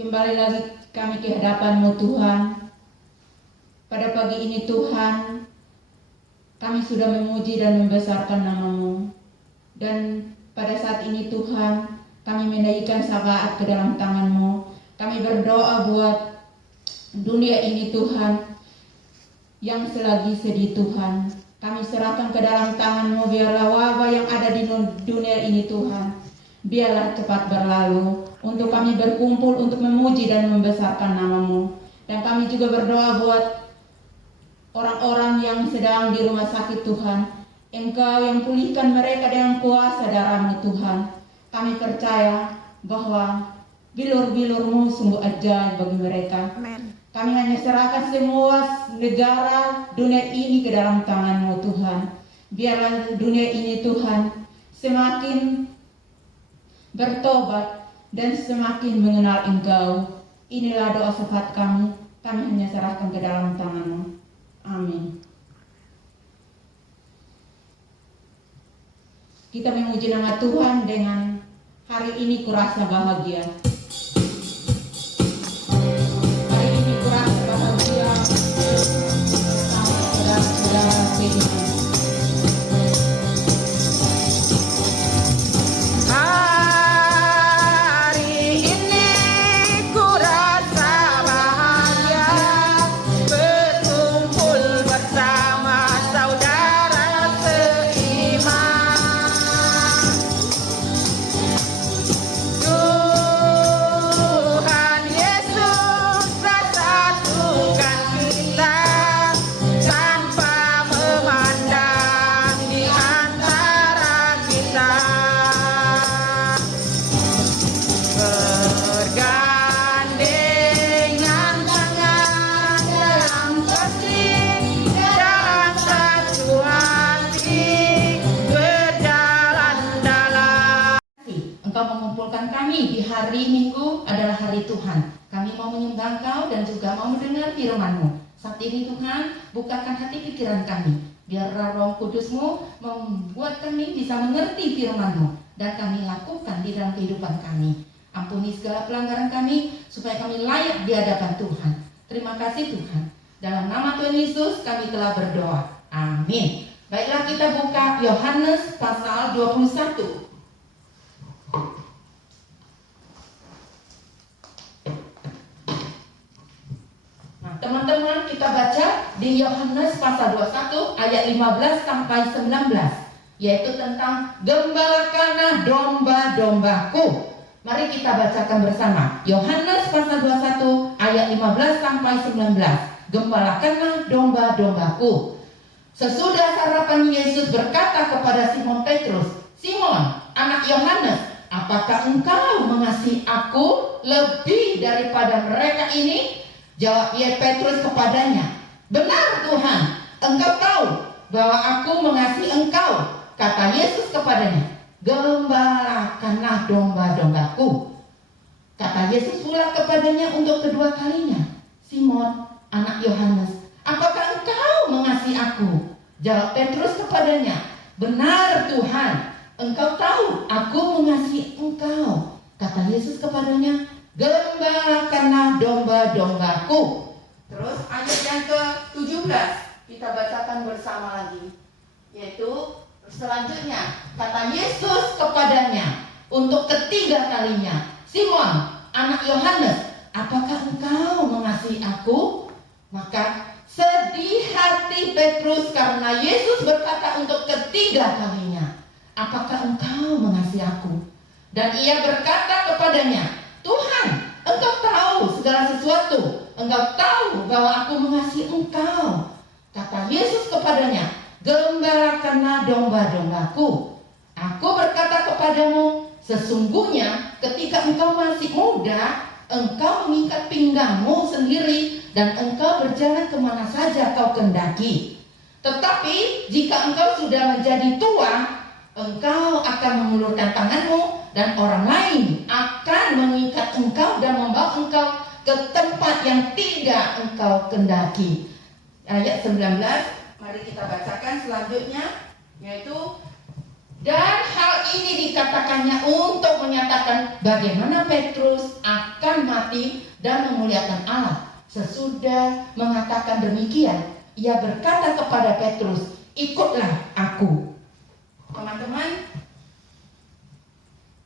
Kembali lagi kami ke hadapan-Mu Tuhan. Pada pagi ini Tuhan, kami sudah memuji dan membesarkan nama-Mu. Dan pada saat ini Tuhan, kami menaikkan syafaat ke dalam tangan-Mu. Kami berdoa buat dunia ini Tuhan, yang selagi sedih Tuhan. Kami serahkan ke dalam tangan-Mu, biarlah wabah yang ada di dunia ini Tuhan, biarlah cepat berlalu, untuk kami berkumpul untuk memuji dan membesarkan nama-Mu. Dan kami juga berdoa buat orang-orang yang sedang di rumah sakit Tuhan. Engkau yang pulihkan mereka dengan kuasa darah-Mu Tuhan. Kami percaya bahwa bilur-bilur-Mu sungguh ajaib bagi mereka. Amen. Kami hanya serahkan semua negara dunia ini ke dalam tangan-Mu Tuhan. Biarlah dunia ini Tuhan semakin bertobat dan semakin mengenal Engkau. Inilah doa syafaat kami. Kami hanya serahkan ke dalam tangan-Mu. Amin. Kita memuji nama Tuhan dengan hari ini kurasa bahagia. Hari ini kurasa bahagia sama saudara-saudara seiman. Hari Minggu adalah hari Tuhan. Kami mau menyembah Engkau dan juga mau mendengar firman-Mu. Saat ini Tuhan, bukakan hati pikiran kami. Biarlah Roh Kudus-Mu membuat kami bisa mengerti firman-Mu dan kami lakukan di dalam kehidupan kami. Ampuni segala pelanggaran kami supaya kami layak di hadapan Tuhan. Terima kasih Tuhan. Dalam nama Tuhan Yesus kami telah berdoa. Amin. Baiklah, kita buka Yohanes pasal 21. Teman-teman, kita baca di Yohanes pasal 21 ayat 15 sampai 19, yaitu tentang gembalakanlah domba-dombaku. Mari kita bacakan bersama. Yohanes pasal 21 ayat 15 sampai 19. Gembalakanlah domba-dombaku. Sesudah sarapan, Yesus berkata kepada Simon Petrus, "Simon, anak Yohanes, apakah engkau mengasihi aku lebih daripada mereka ini?" Jawab Petrus kepadanya, "Benar Tuhan, engkau tahu bahwa aku mengasihi engkau." Kata Yesus kepadanya, "Gembalakanlah domba-dombaku." Kata Yesus pula kepadanya untuk kedua kalinya, "Simon, anak Yohanes, apakah engkau mengasihi aku?" Jawab Petrus kepadanya, "Benar Tuhan, engkau tahu aku mengasihi engkau." Kata Yesus kepadanya, "Gembalakanlah domba-dombaku." Terus ayat yang ke-17 kita bacakan bersama lagi, yaitu selanjutnya kata Yesus kepadanya untuk ketiga kalinya, "Simon, anak Yohanes, apakah engkau mengasihi aku?" Maka sedih hati Petrus karena Yesus berkata untuk ketiga kalinya, "Apakah engkau mengasihi aku?" Dan ia berkata kepadanya, "Tuhan, engkau tahu segala sesuatu. Engkau tahu bahwa aku mengasihi engkau." Kata Yesus kepadanya, "Gembalakanlah domba-dombaku. Aku berkata kepadamu, sesungguhnya ketika engkau masih muda, engkau mengikat pinggangmu sendiri dan engkau berjalan kemana saja kau kehendaki. Tetapi jika engkau sudah menjadi tua, engkau akan mengulurkan tanganmu dan orang lain akan mengikat engkau dan membawa engkau ke tempat yang tidak engkau kehendaki." Ayat 19, mari kita bacakan selanjutnya, yaitu, "Dan hal ini dikatakannya untuk menyatakan bagaimana Petrus akan akan mati dan memuliakan Allah. Sesudah mengatakan demikian, ia berkata kepada Petrus, ikutlah aku. Teman-teman,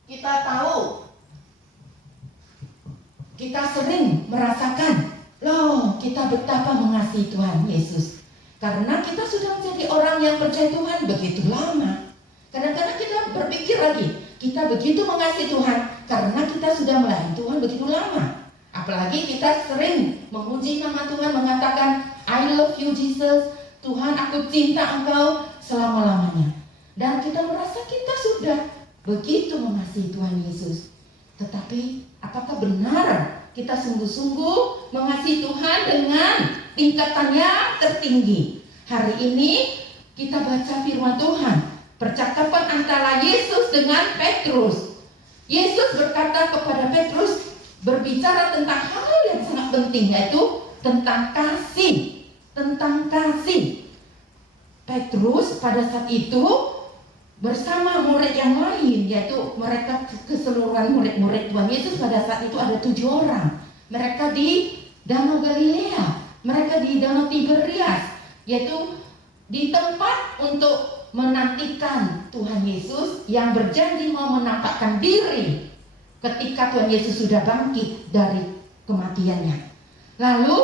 kita tahu, kita sering merasakan, loh, kita betapa mengasihi Tuhan Yesus. Karena kita sudah menjadi orang yang percaya Tuhan begitu lama. Kadang-kadang kita berpikir lagi, kita begitu mengasihi Tuhan karena kita sudah melayani Tuhan begitu lama. Apalagi kita sering memuji nama Tuhan, mengatakan, I love you Jesus, Tuhan aku cinta Engkau selama-lamanya. Dan kita merasa kita sudah begitu mengasihi Tuhan Yesus. Tetapi apakah benar kita sungguh-sungguh mengasihi Tuhan dengan tingkatannya tertinggi? Hari ini kita baca firman Tuhan, percakapan antara Yesus dengan Petrus. Yesus berkata kepada Petrus, berbicara tentang hal yang sangat penting, yaitu tentang kasih. Tentang kasih. Petrus pada saat itu bersama murid yang lain, yaitu mereka keseluruhan murid-murid Tuhan Yesus pada saat itu ada 7 orang. Mereka di Danau Galilea, mereka di Danau Tiberias, yaitu di tempat untuk menantikan Tuhan Yesus yang berjanji mau menampakkan diri ketika Tuhan Yesus sudah bangkit dari kematiannya. Lalu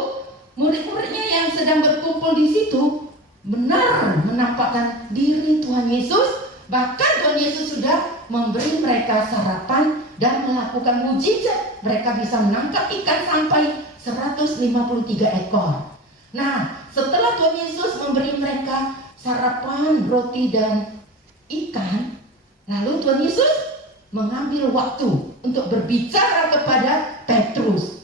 murid-muridnya yang sedang berkumpul di situ benar menampakkan diri Tuhan Yesus. Bahkan Tuhan Yesus sudah memberi mereka sarapan dan melakukan mujizat. Mereka bisa menangkap ikan sampai 153 ekor. Nah, setelah Tuhan Yesus memberi mereka sarapan, roti dan ikan, lalu Tuhan Yesus mengambil waktu untuk berbicara kepada Petrus.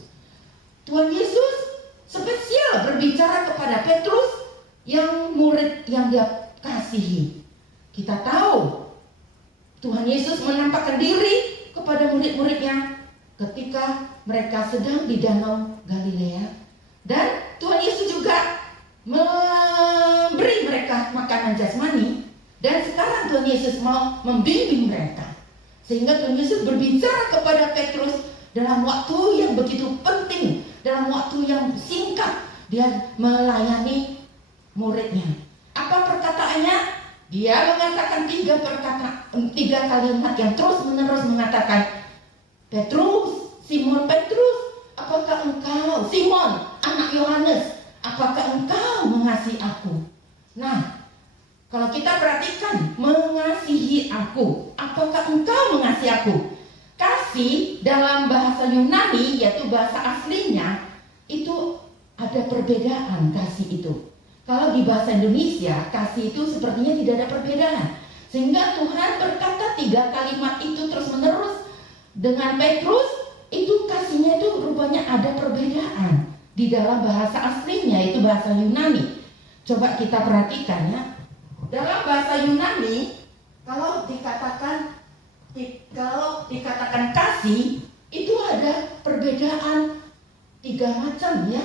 Tuhan Yesus spesial berbicara kepada Petrus yang murid yang dia kasihi. Kita tahu Tuhan Yesus menampakkan diri kepada murid-muridnya ketika mereka sedang di Danau Galilea, dan Tuhan Yesus juga memberi mereka makanan jasmani, dan sekarang Tuhan Yesus mau membimbing mereka. Sehingga Tuhan Yesus berbicara kepada Petrus dalam waktu yang begitu penting, dalam waktu yang singkat dia melayani muridnya. Apa perkataannya? Dia mengatakan 3 kalimat yang terus-menerus mengatakan, Petrus, Simon Petrus, apakah engkau, Simon, anak Yohanes, apakah engkau mengasihi aku? Nah, kalau kita perhatikan, mengasihi aku, apakah engkau mengasihi aku? Kasih dalam bahasa Yunani, yaitu bahasa aslinya, itu ada perbedaan kasih itu. Kalau di bahasa Indonesia, kasih itu sepertinya tidak ada perbedaan. Sehingga Tuhan berkata 3 kalimat itu terus-menerus dengan Petrus, itu kasihnya itu rupanya ada perbedaan di dalam bahasa aslinya, itu bahasa Yunani. Coba kita perhatikan ya. Dalam bahasa Yunani, kalau dikatakan kasih, itu ada perbedaan 3 macam ya,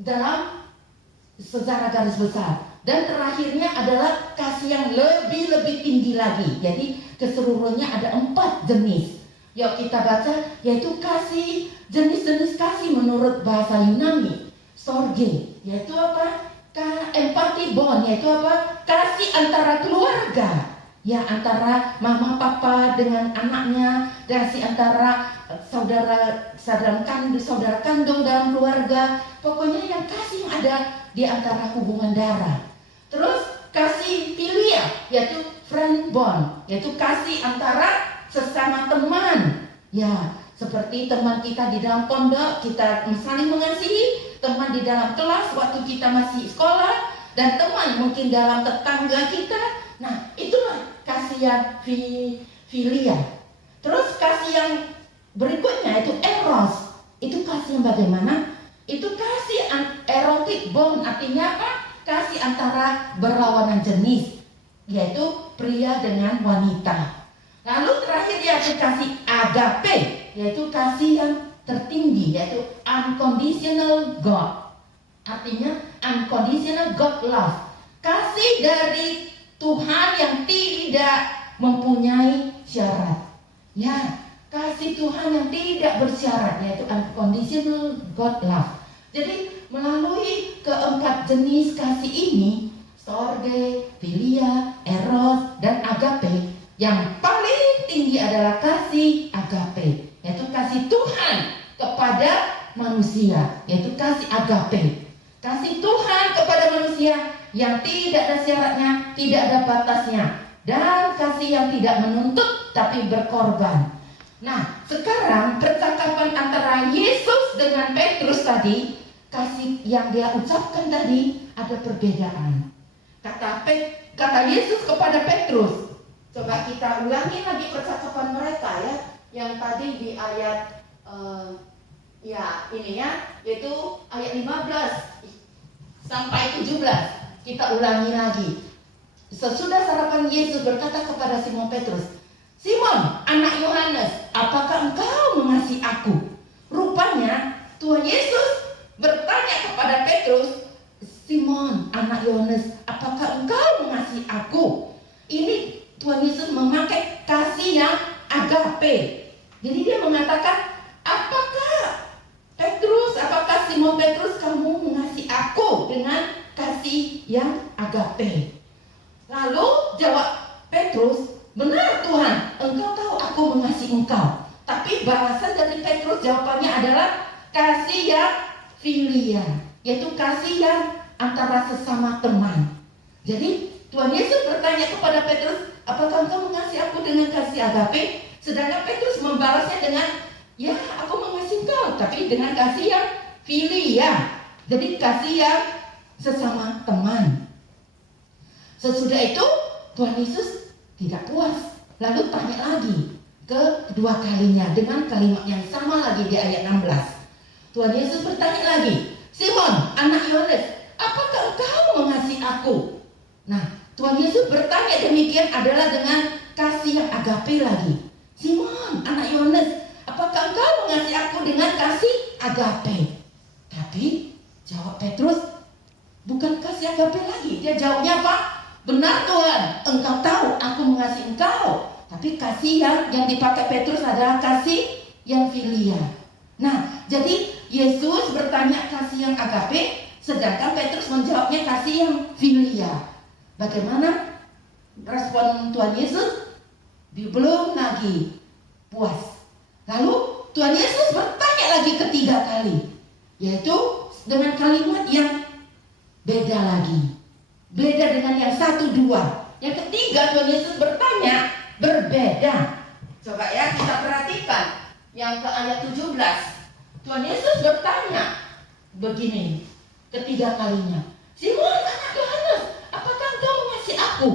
dalam secara garis besar. Dan terakhirnya adalah kasih yang lebih tinggi lagi. Jadi keseluruhannya ada 4 jenis. Yuk kita baca, yaitu kasih, jenis-jenis kasih menurut bahasa Yunani. Storge, yaitu apa? Empati bond, yaitu apa? Kasih antara keluarga. Ya, antara mama papa dengan anaknya, kasih antara saudara kandung dalam keluarga. Pokoknya yang kasih yang ada di antara hubungan darah. Terus kasih filia, yaitu friend bond, yaitu kasih antara sesama teman. Ya, seperti teman kita di dalam pondok, kita saling mengasihi, teman di dalam kelas waktu kita masih sekolah, dan teman mungkin dalam tetangga kita. Nah, itulah kasih yang filia. Terus kasih yang berikutnya itu eros. Itu kasih yang bagaimana? Itu kasih erotic bond, artinya apa? Kasih antara berlawanan jenis, yaitu pria dengan wanita. Lalu terakhir yaitu kasih agape, yaitu kasih yang tertinggi, yaitu unconditional God. Artinya unconditional God love. Kasih dari Tuhan yang tidak mempunyai syarat. Ya, kasih Tuhan yang tidak bersyarat, yaitu unconditional God love. Jadi melalui keempat jenis kasih ini, storge, philia, eros, dan agape, yang paling tinggi adalah kasih agape, yaitu kasih Tuhan kepada manusia, yaitu kasih agape. Kasih Tuhan kepada manusia yang tidak ada syaratnya, tidak ada batasnya, dan kasih yang tidak menuntut tapi berkorban. Nah, sekarang percakapan antara Yesus dengan Petrus tadi, kasih yang dia ucapkan tadi ada perbedaan. Kata Yesus kepada Petrus, coba kita ulangi lagi percakapan mereka ya, yang tadi di ayat yaitu ayat 15 sampai 17. Kita ulangi lagi. Sesudah sarapan, Yesus berkata kepada Simon Petrus, "Simon, anak Yohanes, apakah engkau mengasihi aku?" Rupanya Tuhan Yesus bertanya kepada Petrus, "Simon, anak Yohanes, apakah engkau mengasihi aku?" Ini Tuhan Yesus memakai kasih yang agape. Jadi dia mengatakan, "Apakah Petrus, apakah Simon Petrus, kamu mengasihi aku dengan kasih yang agape?" Lalu jawab Petrus, "Benar Tuhan, engkau tahu aku mengasihi engkau." Tapi balasan dari Petrus jawabannya adalah kasih yang philia, yaitu kasih yang antara sesama teman. Jadi Tuhan Yesus bertanya kepada Petrus, "Apakah engkau mengasihi aku dengan kasih agape?" Sedangkan Petrus membalasnya dengan, "Ya, aku mengasihi engkau, tapi dengan kasih yang philia." Jadi kasih yang sesama teman. Sesudah itu Tuhan Yesus tidak puas, lalu tanya lagi kedua kalinya dengan kalimat yang sama lagi di ayat 16. Tuhan Yesus bertanya lagi, "Simon, anak Yohanes, apakah engkau mengasihi aku?" Nah, Tuhan Yesus bertanya demikian adalah dengan kasih yang agape lagi. "Simon, anak Yohanes, apakah engkau mengasihi aku dengan kasih agape?" Tapi jawab Petrus, bukan kasih agape lagi. Dia jawabnya apa? "Benar Tuhan, engkau tahu aku mengasihi engkau." Tapi kasih yang dipakai Petrus adalah kasih yang philia. Nah, jadi Yesus bertanya kasih yang agape, sedangkan Petrus menjawabnya kasih yang philia. Bagaimana respon Tuhan Yesus? Belum lagi puas. Lalu Tuhan Yesus bertanya lagi ketiga kali, yaitu dengan kalimat yang beda lagi. Beda dengan yang 1, 2. Yang ketiga Tuhan Yesus bertanya berbeda. Coba ya kita perhatikan yang ke ayat 17. Tuhan Yesus bertanya begini ketiga kalinya, "Simon, anak Yohanes, apakah engkau mengasihi aku?"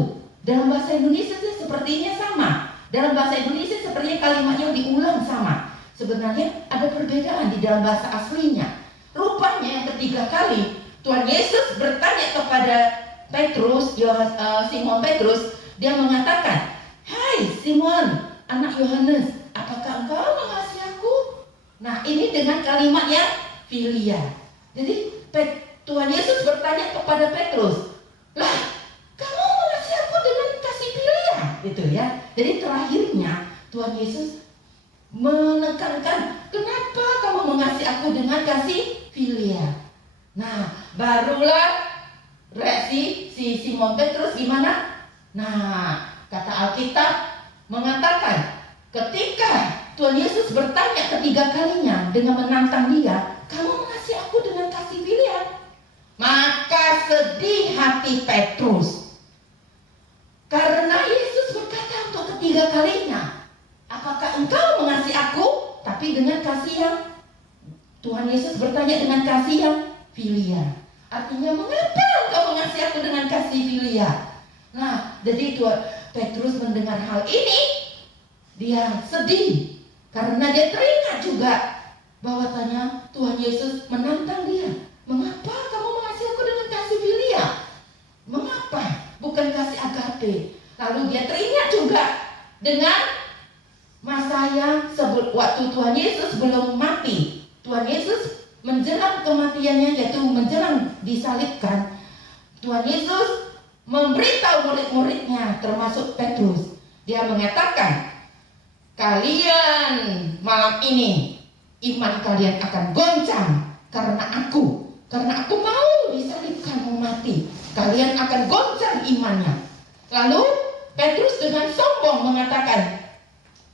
Dalam bahasa Indonesia sepertinya sama. Dalam bahasa Indonesia sepertinya kalimatnya diulang sama. Sebenarnya ada perbedaan di dalam bahasa aslinya. Rupanya yang ketiga kali Tuhan Yesus bertanya kepada Petrus, Simon Petrus, dia mengatakan, "Hai Simon, anak Yohanes, apakah engkau mengasihi aku?" Nah, ini dengan kalimat yang philia. Jadi Tuhan Yesus bertanya kepada Petrus, "Lah, kamu mengasihi aku dengan kasih philia?" Gitu ya. Jadi terakhirnya Tuhan Yesus menekankan, "Kenapa kamu mengasihi aku dengan kasih philia?" Nah, barulah reaksi si Simon Petrus gimana? Nah, kata Alkitab mengatakan ketika Tuhan Yesus bertanya ketiga kalinya dengan menantang dia, "Kamu mengasihi aku dengan kasih philia?" Maka sedih hati Petrus. Karena Yesus berkata untuk ketiga kalinya, "Apakah engkau mengasihi aku?" Tapi dengan kasih yang Tuhan Yesus bertanya dengan kasih yang philia. Artinya, mengapa engkau mengasihi aku dengan kasih philia? Nah, jadi Petrus mendengar hal ini, dia sedih karena dia teringat juga bahwasanya Tuhan Yesus menantang dia. "Mengapa kamu mengasihi aku dengan kasih philia? Mengapa bukan kasih agape?" Lalu dia teringat juga dengan masa yang waktu Tuhan Yesus belum mati. Tuhan Yesus menjelang kematiannya, yaitu menjelang disalibkan, Tuhan Yesus memberitahu murid-muridnya termasuk Petrus. Dia mengatakan, kalian malam ini iman kalian akan goncang karena aku mau disalibkan, mau mati. Kalian akan goncang imannya. Lalu Petrus dengan sombong mengatakan,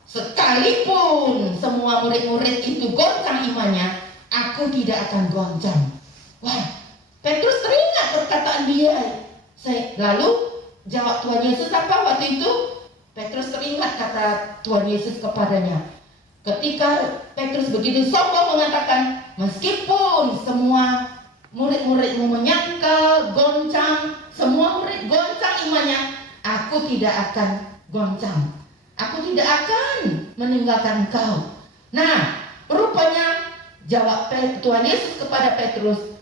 sekalipun semua murid-murid itu goncang imannya, aku tidak akan goncang. Wah, Petrus teringat perkataan dia. Lalu jawab Tuhan Yesus apa waktu itu? Petrus teringat kata Tuhan Yesus kepadanya. Ketika Petrus begitu sombong mengatakan, meskipun semua murid-muridmu menyangkal, goncang, semua murid goncang imannya, aku tidak akan goncang. Aku tidak akan meninggalkan engkau. Nah, rupanya jawab Tuhan Yesus kepada Petrus,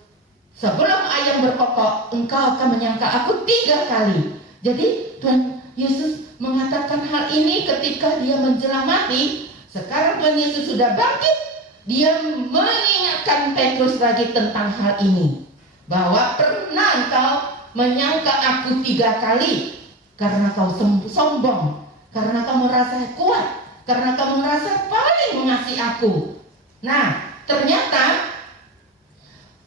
sebelum ayam berkokok, engkau akan menyangkal aku 3 kali. Jadi Tuhan Yesus mengatakan hal ini ketika dia menjelang mati. Sekarang Tuhan Yesus sudah bangkit. Dia mengingatkan Petrus lagi tentang hal ini, bahwa pernah engkau menyangka aku 3 kali karena kau sombong, karena kamu merasa kuat, karena kamu merasa paling mengasihi aku. Nah, ternyata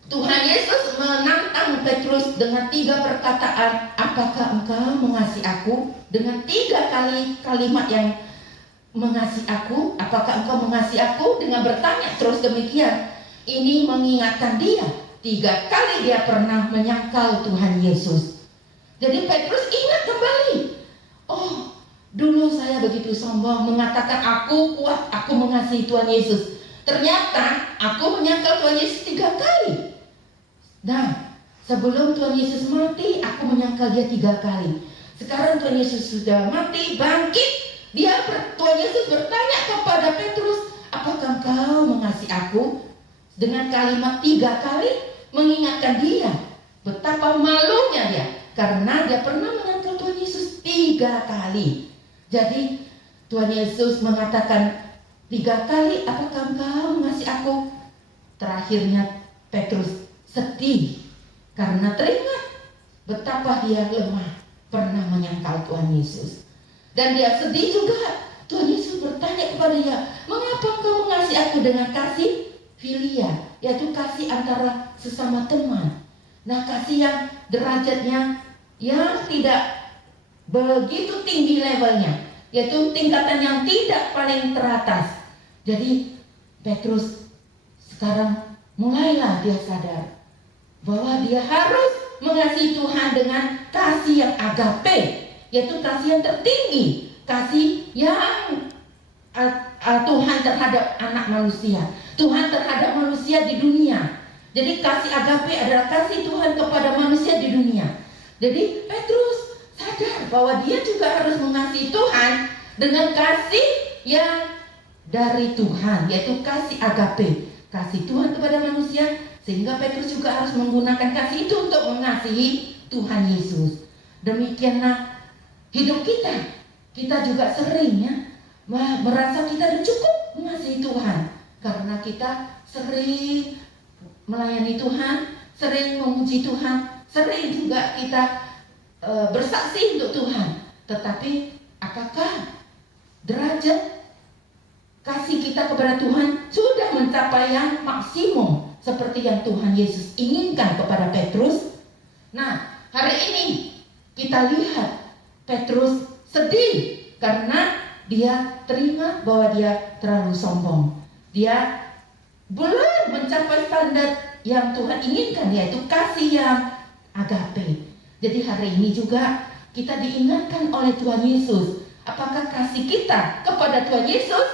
Tuhan Yesus menantang Petrus dengan 3 perkataan. Apakah engkau mengasihi aku? Dengan 3 kali kalimat yang mengasihi aku. Apakah engkau mengasihi aku? Dengan bertanya terus demikian. Ini mengingatkan dia 3 kali dia pernah menyangkal Tuhan Yesus. Jadi Petrus ingat kembali. Oh, dulu saya begitu sombong mengatakan aku kuat, aku mengasihi Tuhan Yesus. Ternyata aku menyangkal Tuhan Yesus 3 kali. Nah, sebelum Tuhan Yesus mati, aku menyangkal dia 3 kali. Sekarang Tuhan Yesus sudah mati, bangkit. Tuhan Yesus bertanya kepada Petrus, apakah engkau mengasihi aku? Dengan kalimat 3 kali mengingatkan dia. Betapa malunya dia, karena dia pernah menyangkal Tuhan Yesus 3 kali. Jadi Tuhan Yesus mengatakan 3 kali, apakah engkau mengasihi aku? Terakhirnya Petrus sedih karena teringat betapa dia lemah pernah menyangkal Tuhan Yesus. Dan dia sedih juga. Tuhan Yesus bertanya kepada dia, mengapa engkau mengasihi aku dengan kasih filia, yaitu kasih antara sesama teman. Nah, kasih yang derajatnya yang tidak begitu tinggi levelnya, yaitu tingkatan yang tidak paling teratas. Jadi Petrus sekarang mulailah dia sadar bahwa dia harus mengasihi Tuhan dengan kasih yang agape, yaitu kasih yang tertinggi, kasih yang Tuhan terhadap anak manusia, Tuhan terhadap manusia di dunia. Jadi kasih agape adalah kasih Tuhan kepada manusia di dunia. Jadi Petrus sadar bahwa dia juga harus mengasihi Tuhan dengan kasih yang dari Tuhan, yaitu kasih agape, kasih Tuhan kepada manusia. Sehingga Petrus juga harus menggunakan kasih itu untuk mengasihi Tuhan Yesus. Demikianlah hidup kita. Kita juga sering merasa kita sudah cukup mengasihi Tuhan, karena kita sering melayani Tuhan, sering memuji Tuhan, sering juga kita bersaksi untuk Tuhan. Tetapi apakah derajat kasih kita kepada Tuhan sudah mencapai yang maksimum seperti yang Tuhan Yesus inginkan kepada Petrus? Nah, hari ini kita lihat Petrus sedih karena dia teringat bahwa dia terlalu sombong. Dia belum mencapai standar yang Tuhan inginkan, yaitu kasih yang agape. Jadi hari ini juga kita diingatkan oleh Tuhan Yesus. Apakah kasih kita kepada Tuhan Yesus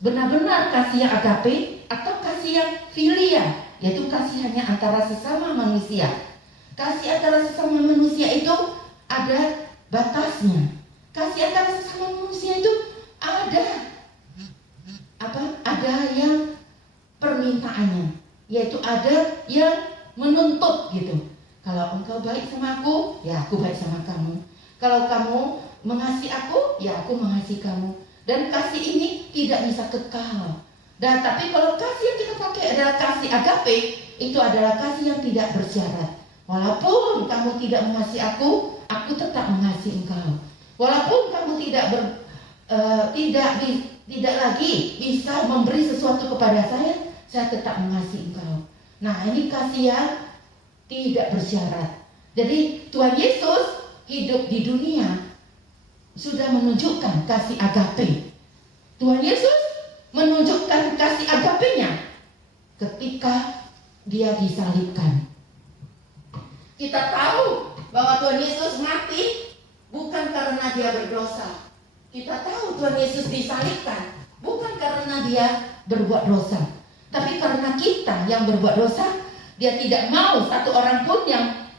benar-benar kasih yang agape atau kasih yang filia, yaitu kasih hanya antara sesama manusia? Kasih antara sesama manusia itu ada batasnya. Kasih antara sesama manusia itu ada yang permintaannya, yaitu ada yang menuntut gitu. Kalau engkau baik sama aku, ya aku baik sama kamu. Kalau kamu mengasihi aku, ya aku mengasihi kamu. Dan kasih ini tidak bisa kekal. Dan tapi kalau kasih yang kita pakai adalah kasih agape, itu adalah kasih yang tidak bersyarat. Walaupun kamu tidak mengasihi aku tetap mengasihi engkau. Walaupun kamu tidak tidak lagi bisa memberi sesuatu kepada saya tetap mengasihi engkau. Nah, ini kasih yang tidak bersyarat. Jadi Tuhan Yesus hidup di dunia sudah menunjukkan kasih agape. Tuhan Yesus menunjukkan kasih agapenya ketika dia disalibkan. Kita tahu bahwa Tuhan Yesus mati bukan karena dia berdosa. Kita tahu Tuhan Yesus disalibkan bukan karena dia berbuat dosa, tapi karena kita yang berbuat dosa. Dia tidak mau satu orang pun yang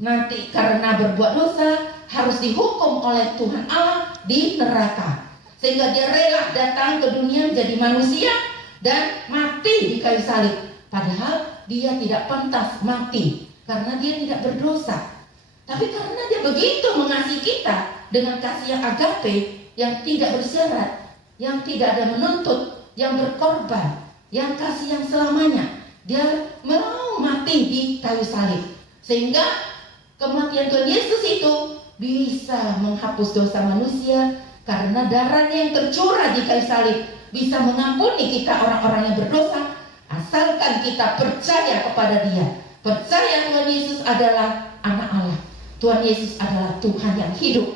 nanti karena berbuat dosa harus dihukum oleh Tuhan Allah di neraka. Sehingga dia rela datang ke dunia menjadi manusia dan mati di kayu salib. Padahal dia tidak pantas mati karena dia tidak berdosa. Tapi karena dia begitu mengasihi kita dengan kasih yang agape, yang tidak bersyarat, yang tidak ada menuntut, yang berkorban, yang kasih yang selamanya, dia mau mati di kayu salib. Sehingga kematian Tuhan Yesus itu bisa menghapus dosa manusia, karena darahnya yang tercurah di kayu salib bisa mengampuni kita orang-orang yang berdosa, asalkan kita percaya kepada Dia. Percaya Tuhan Yesus adalah anak Allah, Tuhan Yesus adalah Tuhan yang hidup.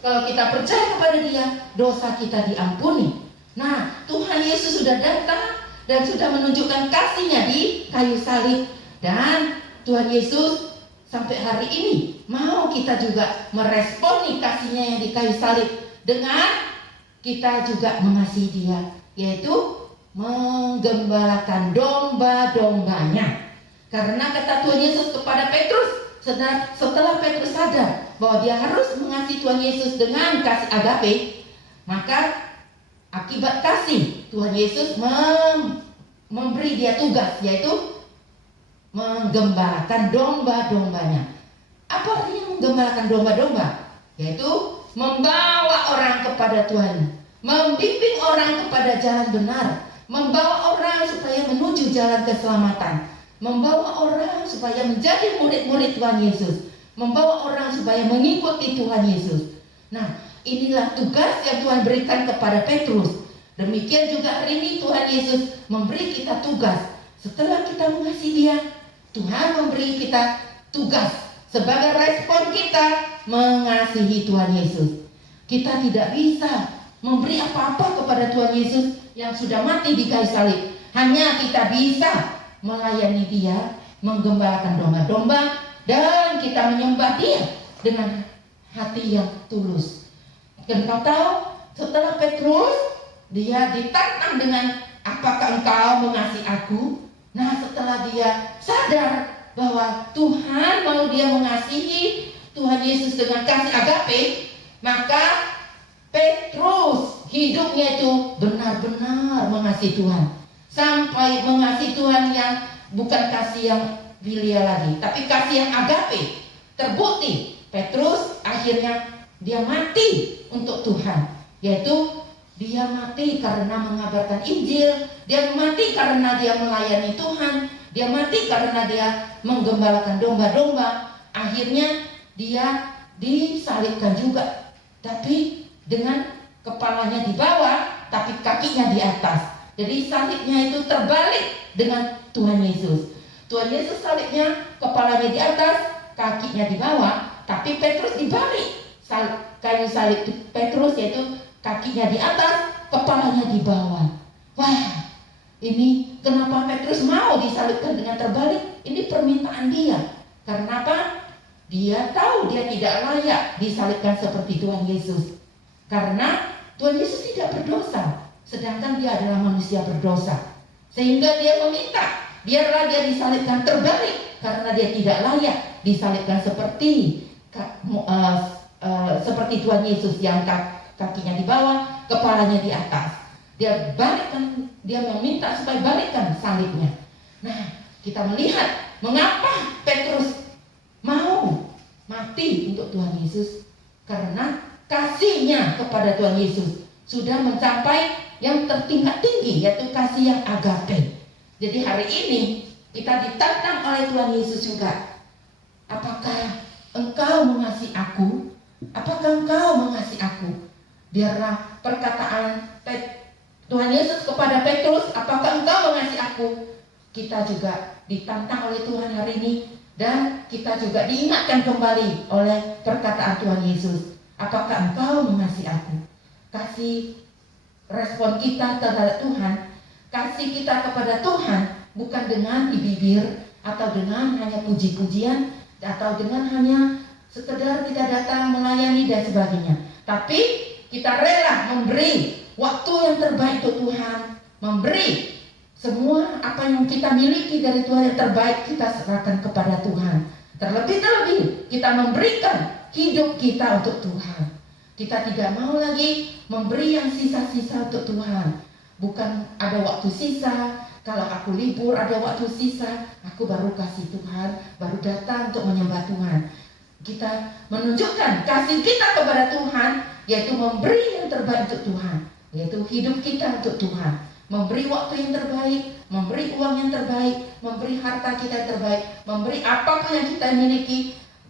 Kalau kita percaya kepada Dia, dosa kita diampuni. Nah, Tuhan Yesus sudah datang dan sudah menunjukkan kasih-Nya di kayu salib. Dan Tuhan Yesus sampai hari ini mau kita juga meresponi kasih-Nya yang di kayu salib dengan kita juga mengasihi Dia, yaitu menggembalakan domba-dombanya. Karena kata Tuhan Yesus kepada Petrus, setelah Petrus sadar bahwa dia harus mengasihi Tuhan Yesus dengan kasih agape, maka akibat kasih Tuhan Yesus memberi dia tugas, yaitu menggembalakan domba-dombanya. Apa artinya menggembalakan domba-domba? Yaitu membawa orang kepada Tuhan, membimbing orang kepada jalan benar, membawa orang supaya menuju jalan keselamatan, membawa orang supaya menjadi murid-murid Tuhan Yesus, membawa orang supaya mengikuti Tuhan Yesus. Nah, inilah tugas yang Tuhan berikan kepada Petrus. Demikian juga hari ini Tuhan Yesus memberi kita tugas. Setelah kita mengasihi Dia, Tuhan memberi kita tugas sebagai respon kita mengasihi Tuhan Yesus. Kita tidak bisa memberi apa-apa kepada Tuhan Yesus yang sudah mati di kayu salib. Hanya kita bisa melayani Dia, menggembalakan domba-domba, dan kita menyembah Dia dengan hati yang tulus. Dan kau tahu, setelah Petrus, dia ditantang dengan, apakah engkau mengasihi aku? Nah, setelah dia sadar bahwa Tuhan mau dia mengasihi Tuhan Yesus dengan kasih agape, maka Petrus hidupnya itu benar-benar mengasihi Tuhan. Sampai mengasihi Tuhan yang bukan kasih yang filia lagi, tapi kasih yang agape. Terbukti Petrus akhirnya dia mati untuk Tuhan, yaitu dia mati karena mengabarkan Injil, dia mati karena dia melayani Tuhan, dia mati karena dia menggembalakan domba-domba. Akhirnya dia disalibkan juga, tapi dengan kepalanya di bawah, tapi kakinya di atas. Jadi salibnya itu terbalik dengan Tuhan Yesus. Tuhan Yesus salibnya kepalanya di atas, kakinya di bawah, tapi Petrus dibalik. Kayu salib Petrus yaitu kakinya di atas, kepalanya di bawah. Wah, ini kenapa Petrus mau disalibkan dengan terbalik? Ini permintaan dia. Karena apa? Dia tahu dia tidak layak disalibkan seperti Tuhan Yesus. Karena Tuhan Yesus tidak berdosa, sedangkan dia adalah manusia berdosa. Sehingga dia meminta, biarlah dia disalibkan terbalik, karena dia tidak layak disalibkan seperti Tuhan Yesus yang kakinya di bawah, kepalanya di atas. Dia balikkan, dia meminta supaya balikkan salibnya. Nah, kita melihat mengapa Petrus mau mati untuk Tuhan Yesus, karena kasihnya kepada Tuhan Yesus sudah mencapai yang tertingkat tinggi, yaitu kasih yang agape. Jadi hari ini kita ditantang oleh Tuhan Yesus juga. Apakah engkau mengasihi aku? Apakah engkau mengasihi aku? Biarlah perkataan Tuhan Yesus kepada Petrus, apakah engkau mengasihi aku? Kita juga ditantang oleh Tuhan hari ini, dan kita juga diingatkan kembali oleh perkataan Tuhan Yesus. Apakah engkau mengasihi aku? Kasih respon kita terhadap Tuhan, kasih kita kepada Tuhan bukan dengan di bibir, atau dengan hanya puji-pujian, atau dengan hanya sekedar kita datang melayani dan sebagainya. Tapi kita rela memberi waktu yang terbaik untuk Tuhan, memberi semua apa yang kita miliki dari Tuhan yang terbaik, kita serahkan kepada Tuhan. Terlebih-lebih kita memberikan hidup kita untuk Tuhan. Kita tidak mau lagi memberi yang sisa-sisa untuk Tuhan. Bukan ada waktu sisa, kalau aku libur ada waktu sisa, aku baru kasih Tuhan, baru datang untuk menyembah Tuhan. Kita menunjukkan kasih kita kepada Tuhan, yaitu memberi yang terbaik untuk Tuhan, yaitu hidup kita untuk Tuhan. Memberi waktu yang terbaik, memberi uang yang terbaik, memberi harta kita yang terbaik, memberi apapun yang kita miliki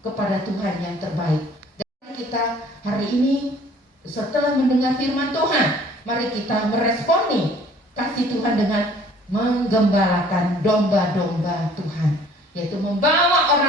kepada Tuhan yang terbaik. Dan kita hari ini setelah mendengar firman Tuhan, mari kita meresponi kasih Tuhan dengan menggembalakan domba-domba Tuhan, yaitu membawa orang